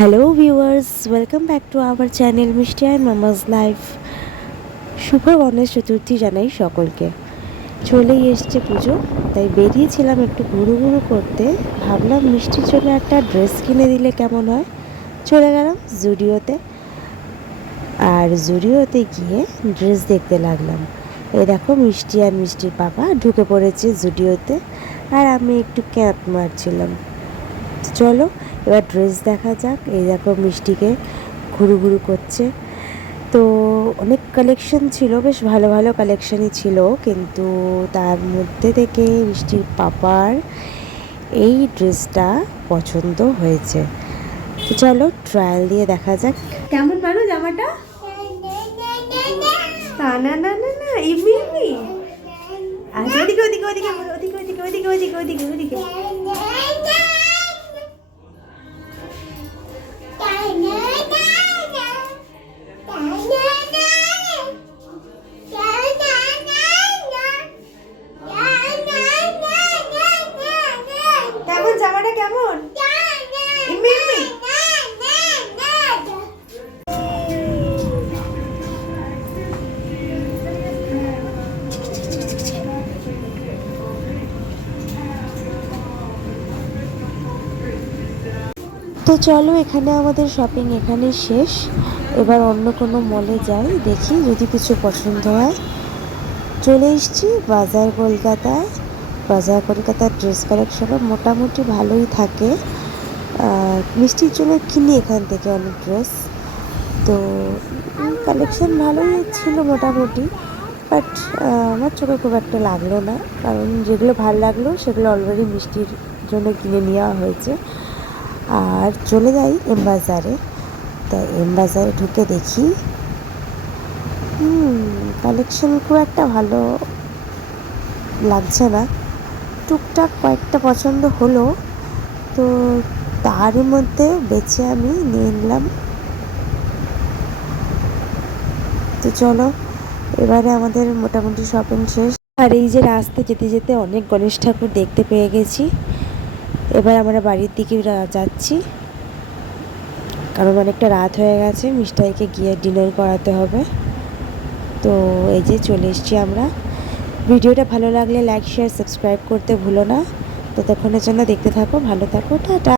Hello viewers, welcome back to our channel মিষ্টি and মামাজ life. শুভ গণেশ চতুর্থী জানাই সকলকে। চলেই এসছে পুজো, তাই বেরিয়েছিলাম একটু ঘুরু ঘুরু করতে। ভাবলাম মিষ্টির জন্য একটা ড্রেস কিনে দিলে কেমন হয়। চলে গেলাম জুডিওতে, আর জুডিওতে গিয়ে ড্রেস দেখতে লাগলাম। এই দেখো মিষ্টি আর মিষ্টির পাপা ঢুকে পড়েছে জুডিওতে, আর আমি একটু ক্যাঁত মারছিলাম। চলো এবার ড্রেস দেখা যাক। এই দেখো মিষ্টিকে ঘুরু ঘুরু করছে। তো অনেক কালেকশন ছিল, বেশ ভালো ভালো কালেকশনই ছিল, কিন্তু তার মধ্যে থেকে মিষ্টির পাপার এই ড্রেসটা পছন্দ হয়েছে। তো চলো ট্রায়াল দিয়ে দেখা যাক কেমন পারো জামাটা। না না না না, এমনি এমনি। আচ্ছা, ওদিকে ওদিকে ওদিকে ওদিকে ওদিকে ওদিকে ওদিকে ওদিকে ওদিকে। কেমন জামাটা কেমন? এমনি এমনি। তো চলো, এখানে আমাদের শপিং এখানে শেষ। এবার অন্য কোনো মলে যাই, দেখি যদি কিছু পছন্দ হয়। চলে এসেছি বাজার কলকাতায়। বাজার কলকাতার ড্রেস কালেকশনও মোটামুটি ভালোই থাকে। মিষ্টির জন্য কিনি এখান থেকে অনেক ড্রেস। তো কালেকশন ভালোই ছিল মোটামুটি, বাট আমার চোখে খুব একটা লাগলো না, কারণ যেগুলো ভালো লাগলো সেগুলো অলরেডি মিষ্টির জন্য কিনে নেওয়া হয়েছে। আর চলে যাই এম বাজারে। তাই এম বাজারে ঢুকে দেখি কালেকশন খুব একটা ভালো লাগছে না। টুকটাক কয়েকটা পছন্দ হলো, তো তার মধ্যে বেছে আমি নিয়ে নিলাম। তো চলো, এবারে আমাদের মোটামুটি শপিং শেষ। আর এই যে রাস্তা যেতে যেতে অনেক গণেশ ঠাকুর দেখতে পেয়ে গেছি। এবার আমরা বাড়ির দিকে যাচ্ছি, কারণ অনেকটা রাত হয়ে গেছে, মিষ্টাইকে গিয়ে ডিনার করাতে হবে। তো এই যে চলে এসেছি আমরা। ভিডিওটা ভালো লাগলে লাইক শেয়ার সাবস্ক্রাইব করতে ভুলো না। ততক্ষণের জন্য দেখতে থাকো, ভালো থাকো, টাটা।